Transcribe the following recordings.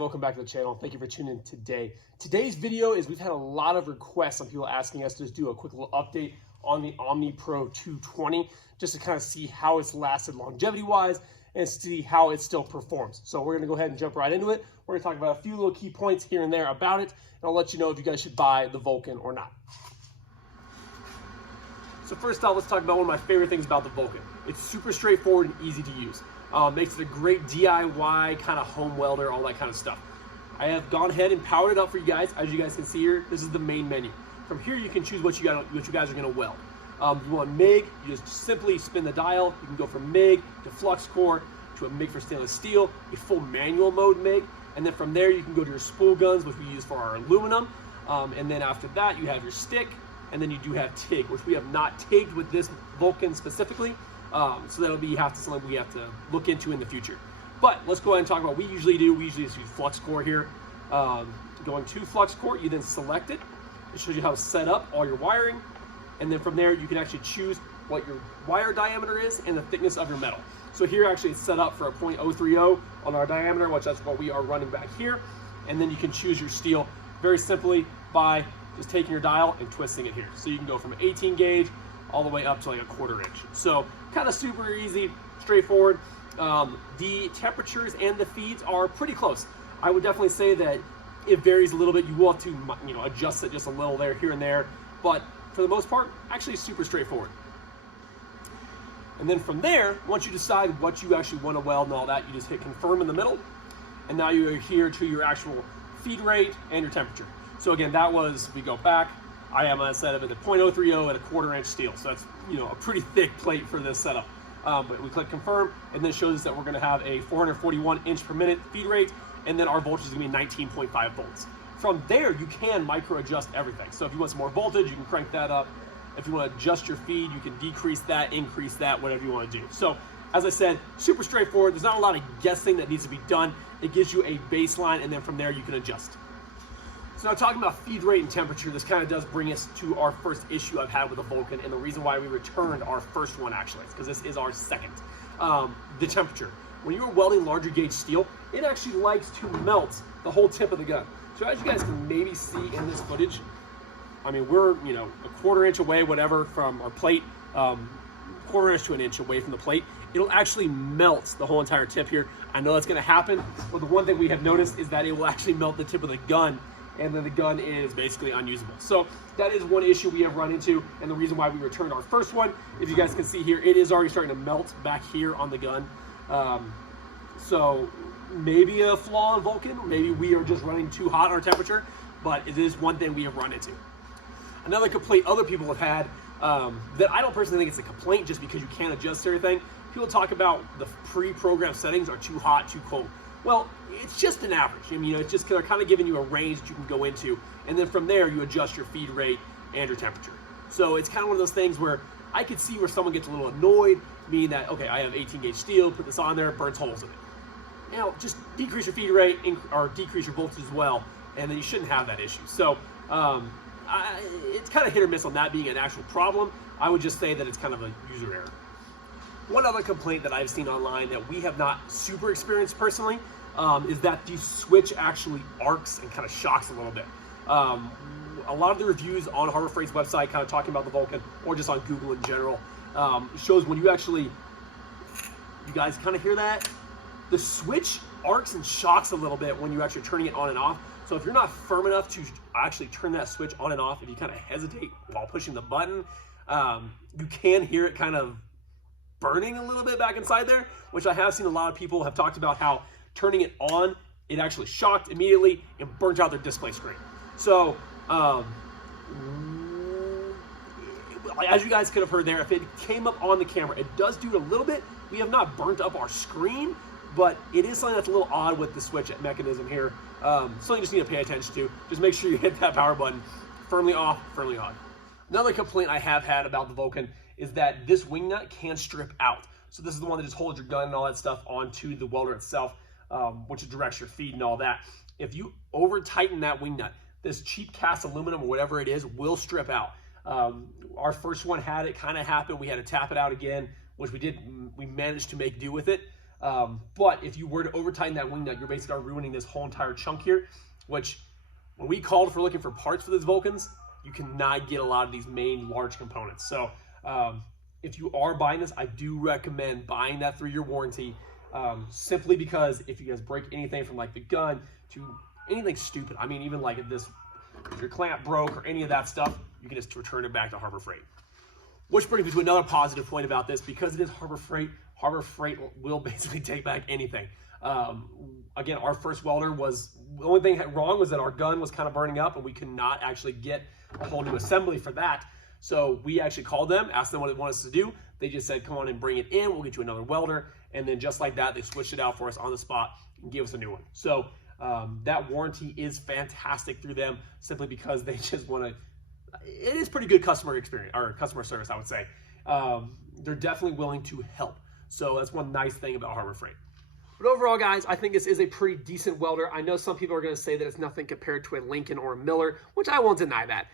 welcome back to the channel. Thank you for tuning in today. Today's video is we've had a lot of requests on people asking us to just do a quick little update on the Omnipro 220, just to kind of see how it's lasted longevity-wise and see how it still performs. So we're gonna go ahead and jump right into it. We're gonna talk about a few little key points here and there about it, and I'll let you know if you guys should buy the Vulcan or not. So first off, let's talk about one of my favorite things about the Vulcan. It's super straightforward and easy to use. Makes it a great DIY kind of home welder, all that kind of stuff. I have gone ahead and powered it up for you guys. As you guys can see here, this is the main menu. From here, you can choose what you guys are gonna weld. You want MIG, you just simply spin the dial. You can go from MIG to flux core to a MIG for stainless steel, a full manual mode MIG, and then from there you can go to your spool guns, which we use for our aluminum. And then after that, you have your stick, and then you do have TIG, which we have not TIGged with this Vulcan specifically. So that'll be something we have to look into in the future. But let's go ahead and talk about what we usually just use flux core here. Going to flux core, you then select it. It shows you how to set up all your wiring. And then from there, you can actually choose what your wire diameter is and the thickness of your metal. So here actually it's set up for a 0.030 on our diameter, which that's what we are running back here. And then you can choose your steel very simply by just taking your dial and twisting it here. So you can go from 18 gauge all the way up to like a 1/4 inch. So kind of super easy, straightforward. The temperatures and the feeds are pretty close. I would definitely say that it varies a little bit. You will have to adjust it just a little there, here and there, but for the most part, actually super straightforward. And then from there, once you decide what you actually want to weld and all that, you just hit confirm in the middle, and now you're here to your actual feed rate and your temperature. So again, that was, we go back, I am on a setup at a 0.030 at a 1/4 inch steel. So that's a pretty thick plate for this setup. But we click confirm, and then it shows us that we're gonna have a 441 inch per minute feed rate, and then our voltage is gonna be 19.5 volts. From there, you can micro adjust everything. So if you want some more voltage, you can crank that up. If you wanna adjust your feed, you can decrease that, increase that, whatever you wanna do. So as I said, super straightforward. There's not a lot of guessing that needs to be done. It gives you a baseline, and then from there you can adjust. So now talking about feed rate and temperature, this kind of does bring us to our first issue I've had with the Vulcan, and the reason why we returned our first one actually, because this is our second. The temperature. When you are welding larger gauge steel, it actually likes to melt the whole tip of the gun. So as you guys can maybe see in this footage, I mean, we're a 1/4 inch away, whatever, from our plate, 1/4 inch to an inch away from the plate. It'll actually melt the whole entire tip here. I know that's gonna happen, but the one thing we have noticed is that it will actually melt the tip of the gun, and then the gun is basically unusable. So that is one issue we have run into, and the reason why we returned our first one. If you guys can see here, it is already starting to melt back here on the gun. So maybe a flaw in Vulcan, maybe we are just running too hot on our temperature, but it is one thing we have run into. Another complaint other people have had, that I don't personally think it's a complaint just because you can't adjust everything. People talk about the pre-programmed settings are too hot, too cold. Well, it's just an average. I mean, it's just they're kind of giving you a range that you can go into, and then from there you adjust your feed rate and your temperature. So it's kind of one of those things where I could see where someone gets a little annoyed, meaning that, okay, I have 18 gauge steel, put this on there, burns holes in it. Just decrease your feed rate or decrease your voltage as well, and then you shouldn't have that issue. So it's kind of hit or miss on that being an actual problem. I would just say that it's kind of a user error. One other complaint that I've seen online that we have not super experienced personally is that the switch actually arcs and kind of shocks a little bit. A lot of the reviews on Harbor Freight's website kind of talking about the Vulcan, or just on Google in general, shows when you guys kind of hear that? The switch arcs and shocks a little bit when you're actually turning it on and off. So if you're not firm enough to actually turn that switch on and off, if you kind of hesitate while pushing the button, you can hear it kind of burning a little bit back inside there, which I have seen a lot of people have talked about how turning it on, it actually shocked immediately and burnt out their display screen. So, as you guys could have heard there, if it came up on the camera, it does do it a little bit. We have not burnt up our screen, but it is something that's a little odd with the switch mechanism here. Something you just need to pay attention to. Just make sure you hit that power button firmly off, firmly on. Another complaint I have had about the Vulcan is that this wing nut can strip out. So this is the one that just holds your gun and all that stuff onto the welder itself, which directs your feed and all that. If you over tighten that wing nut, this cheap cast aluminum or whatever it is will strip out. Our first one had it kind of happen. We had to tap it out again, which we managed to make do with it. But if you were to over tighten that wing nut, you're basically ruining this whole entire chunk here, which when we called for looking for parts for these Vulcans, you cannot get a lot of these main large components. So if you are buying this, I do recommend buying that 3-year warranty, simply because if you guys break anything from like the gun to anything stupid, I mean, even like if your clamp broke or any of that stuff, you can just return it back to Harbor Freight. Which brings me to another positive point about this. Because it is Harbor Freight will basically take back anything. Again, our first welder was, the only thing wrong was that our gun was kind of burning up and we could not actually get a whole new assembly for that. So we actually called them, asked them what they want us to do. They just said, come on and bring it in. We'll get you another welder. And then just like that, they switched it out for us on the spot and gave us a new one. So that warranty is fantastic through them, simply because they just want to, it is pretty good customer experience, or customer service, I would say. They're definitely willing to help. So that's one nice thing about Harbor Freight. But overall, guys, I think this is a pretty decent welder. I know some people are going to say that it's nothing compared to a Lincoln or a Miller, which I won't deny that.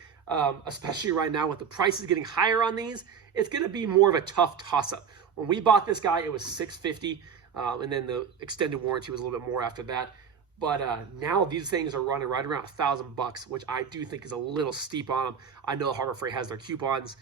Especially right now with the prices getting higher on these, it's going to be more of a tough toss-up. When we bought this guy, it was $650, and then the extended warranty was a little bit more after that. But now these things are running right around $1,000, which I do think is a little steep on them. I know Harbor Freight has their coupons,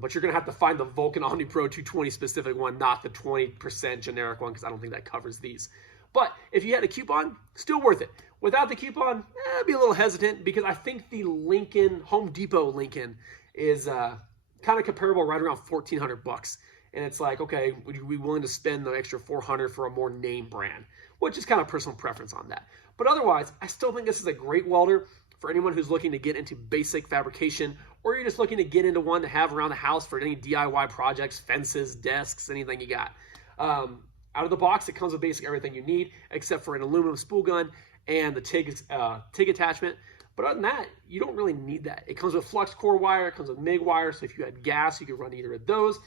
but you're going to have to find the Vulcan Omnipro 220 specific one, not the 20% generic one, because I don't think that covers these. But if you had a coupon, still worth it. Without the coupon, I'd be a little hesitant, because I think the Lincoln, Home Depot Lincoln, is kind of comparable, right around $1,400. And it's like, okay, would you be willing to spend the extra $400 for a more name brand? Which is kind of personal preference on that. But otherwise, I still think this is a great welder for anyone who's looking to get into basic fabrication, or you're just looking to get into one to have around the house for any DIY projects, fences, desks, anything you got. Out of the box, it comes with basically everything you need, except for an aluminum spool gun and the TIG attachment. But other than that, you don't really need that. It comes with flux core wire, it comes with MIG wire, so if you had gas, you could run either of those.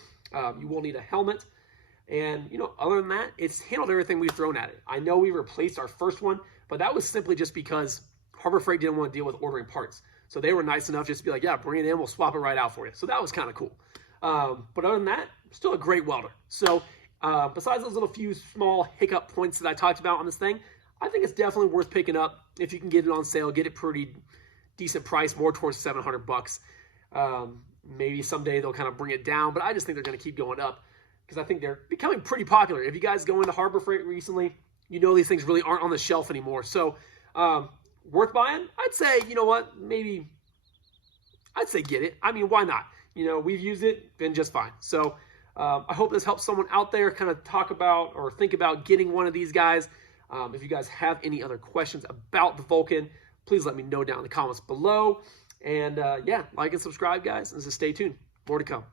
You will need a helmet. And, you know, other than that, it's handled everything we've thrown at it. I know we replaced our first one, but that was simply just because Harbor Freight didn't want to deal with ordering parts. So they were nice enough just to be like, yeah, bring it in, we'll swap it right out for you. So that was kind of cool. But other than that, still a great welder. So besides those little few small hiccup points that I talked about on this thing, I think it's definitely worth picking up if you can get it on sale, get it pretty decent price, more towards $700. Maybe someday they'll kind of bring it down, but I just think they're going to keep going up, because I think they're becoming pretty popular. If you guys go into Harbor Freight recently, you know these things really aren't on the shelf anymore. So worth buying? I'd say, you know what, maybe I'd say get it. I mean, why not? You know, we've used it, been just fine. So I hope this helps someone out there kind of talk about or think about getting one of these guys. If you guys have any other questions about the Vulcan, please let me know down in the comments below. And yeah, like and subscribe, guys, and just stay tuned. More to come.